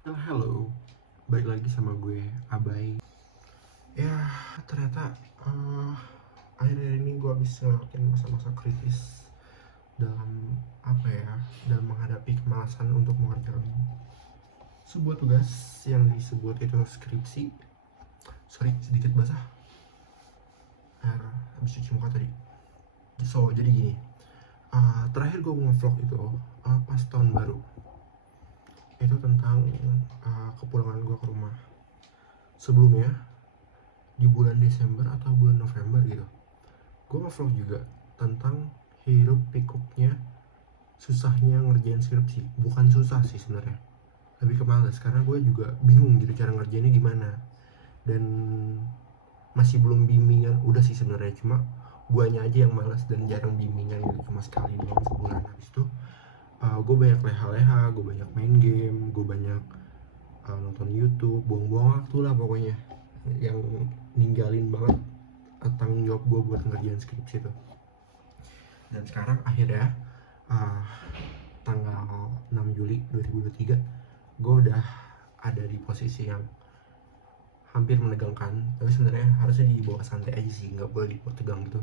Halo, balik lagi sama gue, Abai. Ya, ternyata akhir-akhir ini gue habis ngelewatin masa-masa kritis dalam dalam menghadapi kemalasan untuk mengerjakan sebuah tugas yang disebut itu skripsi. Sorry, sedikit basah. Air habis cuci muka tadi. Jadi gini, terakhir gue nge-vlog itu pas tahun baru. Itu tentang kepulangan gue ke rumah. Sebelumnya, di bulan Desember atau bulan November gitu, gue nge-vlog juga tentang hiruk pikuknya susahnya ngerjain skripsi. Bukan susah sih sebenarnya, lebih ke males karena gue juga bingung gitu cara ngerjainnya gimana, dan masih belum bimbingan. Udah sih sebenarnya, cuma guanya aja yang malas dan jarang bimbingan gitu, cuma sekali doang sebulan. Habis itu gue banyak leha-leha, gue banyak main game, gue banyak nonton YouTube, buang-buang waktu lah pokoknya, yang ninggalin banget tanggung jawab gue buat ngerjain skripsi itu. Dan sekarang akhirnya uh, tanggal 6 Juli 2023 gue udah ada di posisi yang hampir menegangkan, tapi sebenarnya harusnya dibawa santai aja sih, nggak boleh dibawa tegang gitu.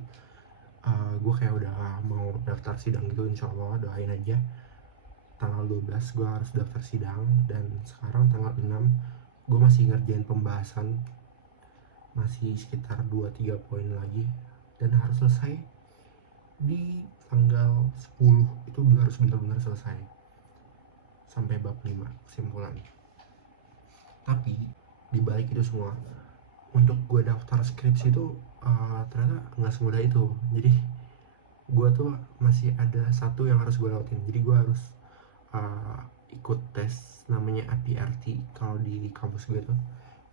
Gue kayak udah mau daftar sidang gitu, insya Allah doain aja. Tanggal 12 gue harus daftar sidang, dan sekarang tanggal 6 gue masih ngerjain pembahasan, masih sekitar 2-3 poin lagi, dan harus selesai di tanggal 10. Itu harus benar-benar selesai sampai bab 5 kesimpulan. Tapi dibalik itu semua, untuk gue daftar skripsi itu ternyata nggak semudah itu. Jadi gue tuh masih ada satu yang harus gue lewatin. Jadi gue harus uh, ikut tes namanya APRT kalau di kampus gue tuh.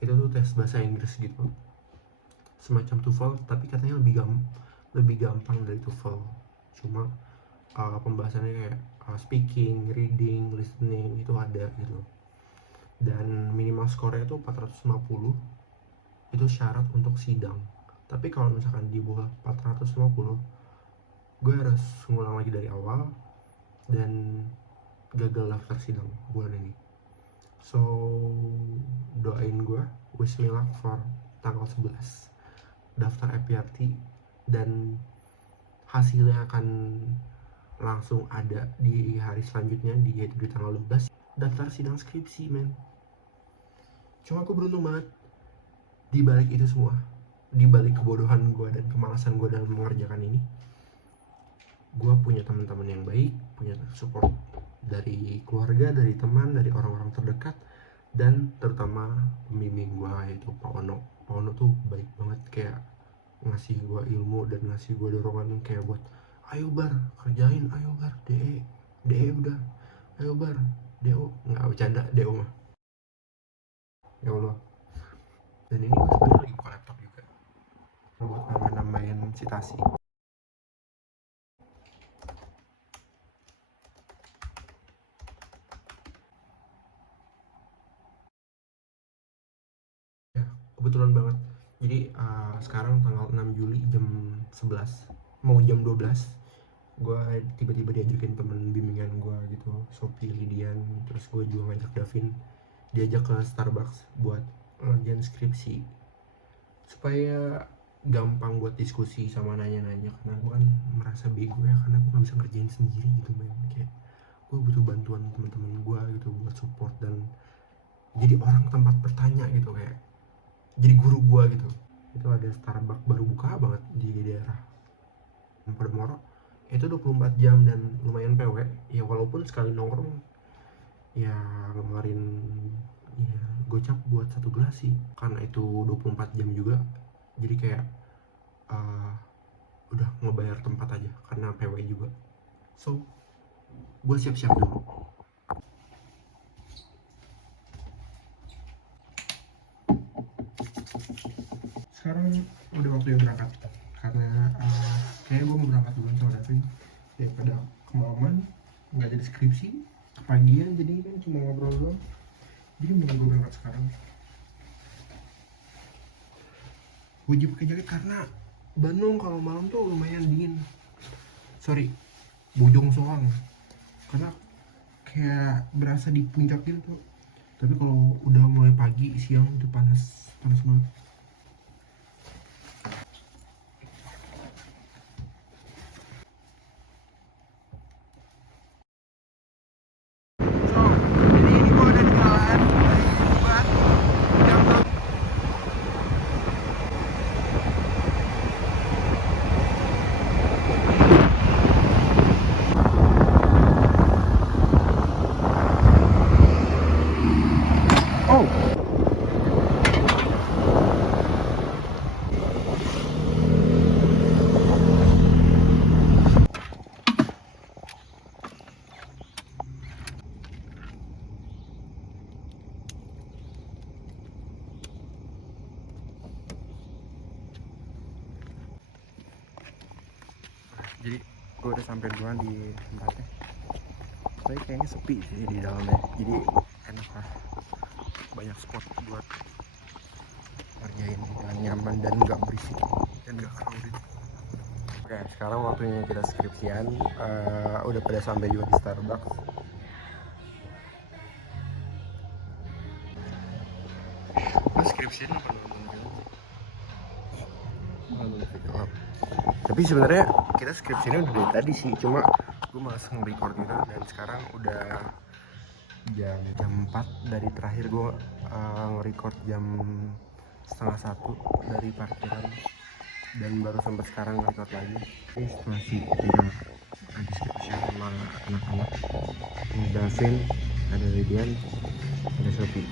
Itu tuh tes bahasa Inggris gitu, semacam TOEFL tapi katanya lebih gampang dari TOEFL. Cuma pembahasannya kayak speaking, reading, listening itu ada gitu. Dan minimal skornya itu 450, itu syarat untuk sidang. Tapi kalau misalkan di bawah 450, gue harus ngulang lagi dari awal dan gagal daftar sidang bulan ini. So, doain gue, wish me luck for tanggal 11 daftar APRT, dan hasilnya akan langsung ada di hari selanjutnya, yaitu di tanggal 12 daftar sidang skripsi, men. Cuma aku beruntung banget, di balik itu semua, di balik kebodohan gue dan kemalasan gue dalam mengerjakan ini, gue punya teman-teman yang baik, punya support dari keluarga, dari teman, dari orang-orang terdekat, dan terutama pembimbing gue yaitu Pak Ono. Pak Ono tuh baik banget, kayak ngasih gue ilmu dan ngasih gue dorongan kayak buat, ayo bar kerjain, ayo bar DE udah, ayo bar DO. Nggak bercanda, DO mah, ya Allah. Dan ini gue sebenarnya lagi buka laptop juga buat nambah-nambahin citasi. Ya, kebetulan banget. Jadi sekarang tanggal 6 Juli jam 11 mau jam 12, gue tiba-tiba diajakin temen bimbingan gue gitu, Sophie Lidian, terus gue juga ngajak Davin diajak ke Starbucks buat ngerjain skripsi, supaya gampang buat diskusi sama nanya-nanya, karena gue kan merasa bego ya, karena gue gak bisa ngerjain sendiri gitu, men. Kayak gue butuh bantuan teman-teman gue gitu buat support dan jadi orang tempat bertanya gitu, kayak jadi guru gue gitu. Itu ada Starbucks baru buka banget di daerah Podomoro, itu 24 jam dan lumayan PW ya, walaupun sekali nongkrong ya ngeluarin ya gocap buat satu gelas sih, karena itu 24 jam juga. Jadi kayak uh, udah ngebayar tempat aja karena PW juga. So gue siap-siap dulu. Sekarang udah waktunya berangkat, karena kayaknya gue mau berangkat dulu sama Davin daripada kemalaman nggak jadi skripsi, kepagian jadi kan cuma ngobrol doang. Jadi mau gue berangkat sekarang. Wajib pakai jaket karena Bandung kalau malam tuh lumayan dingin. Sorry, Bojong Soang, karena kayak berasa di puncak gitu tuh, Tapi kalau udah mulai pagi siang itu panas banget. Jadi gue udah sampai duluan di tempatnya, tapi kayaknya sepi sih di dalamnya, jadi enak lah, banyak spot buat ngerjain yang nyaman dan nggak berisik dan nggak crowded. Oke, sekarang waktunya kita skripsian. Udah pada sampai juga di Starbucks. Skripsian apa nonton film? Tapi sebenarnya kita skripsinya udah dari tadi sih, cuma gue malas nge-record gitu. Dan sekarang udah jam 4 dari terakhir gue nge-record jam 12:30 dari parkiran, dan baru sampai sekarang nge-record lagi. Ini situasi kita lagi skripsian sama anak-anak. Ini Davin, ada Lidian, ada Sophie.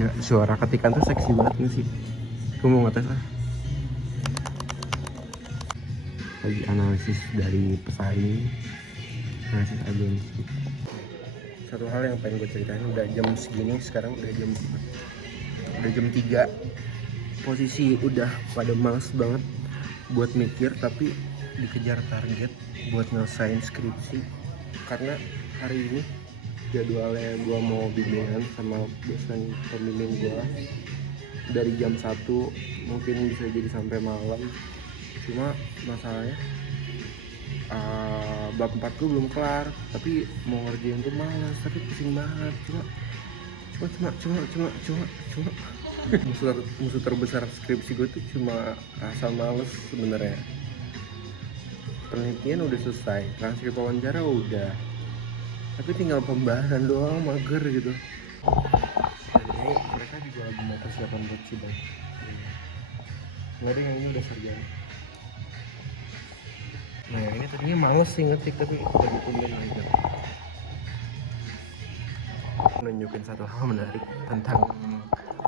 Ya, suara ketikan tuh seksi banget nih sih. Gue mau ngetes lah. Lagi analisis dari pesaing, analisis agensi. Satu hal yang pengen gue ceritain, udah jam segini sekarang, udah jam 3. Posisi udah pada males banget buat mikir, tapi dikejar target buat nyelesain skripsi. Karena hari ini jadwalnya gue mau bimbingan sama dosen pembimbing gue dari jam 1, mungkin bisa jadi sampai malam. Cuma masalahnya bab 4 gue belum kelar, tapi mau ngerjain tuh malas, tapi pusing banget. Cuma musuh terbesar skripsi gue tuh cuma rasa males sebenarnya. Penelitian udah selesai, transkrip wawancara udah, tapi tinggal pembahasan doang, mager gitu. Dan ini mereka juga lagi mau persiapan buat sidang. Nggak ada yang ini udah sarjana. Nah yang ini tadinya males sih ngetik, tapi lagi tumben aja. Nunjukin satu hal menarik tentang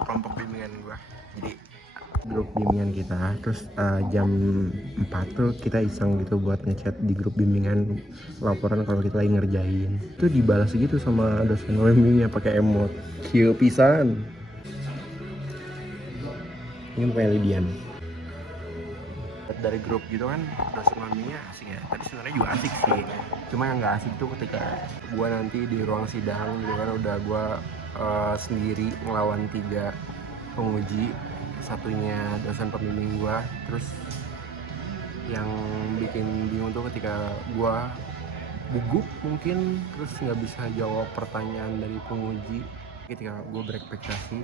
kelompok bimbingan gua. Jadi grup bimbingan kita, terus jam 4 tuh kita iseng gitu buat ngechat di grup bimbingan laporan kalau kita lagi ngerjain. Itu dibalas gitu sama dosen bimbingnya pakai emot. Kieu pisan. Ini bukan Lidian. Dari grup gitu kan, dosen bimbingnya asik ya. Tapi sebenarnya juga asik sih. Cuma yang nggak asik tuh ketika gua nanti di ruang sidang gitu kan, udah gua sendiri ngelawan 3 penguji, satunya dosen pembimbing gua. Terus yang bikin bingung tuh ketika gua gugup mungkin, terus nggak bisa jawab pertanyaan dari penguji. Ketika gue berekspektasi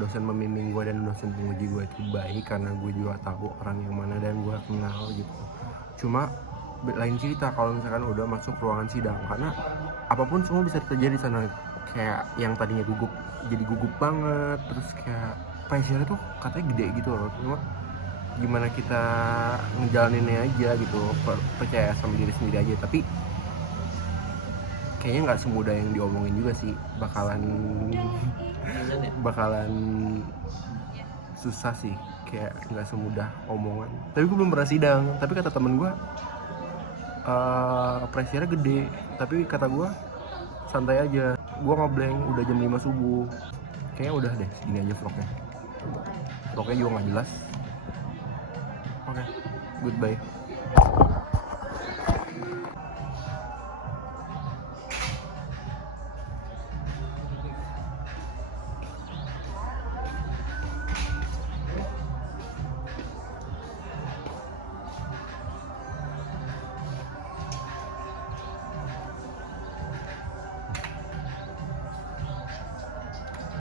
dosen pembimbing gue dan dosen penguji gue itu baik, karena gue juga tahu orang yang mana dan gue kenal gitu. Cuma lain cerita kalau misalkan udah masuk ruangan sidang, karena apapun semua bisa terjadi di sana. Kayak yang tadinya gugup jadi gugup banget, terus kayak pressure tuh katanya gede gitu loh. Cuma gimana kita ngejalaninnya aja gitu, percaya sama diri sendiri aja. Tapi kayaknya nggak semudah yang diomongin juga sih, bakalan susah sih, kayak nggak semudah omongan. Tapi gue belum pernah sidang, tapi kata temen gue pressure-nya gede, tapi kata gue santai aja. Gue ngeblank udah jam 5 subuh. Kayaknya udah deh, segini aja vlognya juga nggak jelas. Oke, goodbye.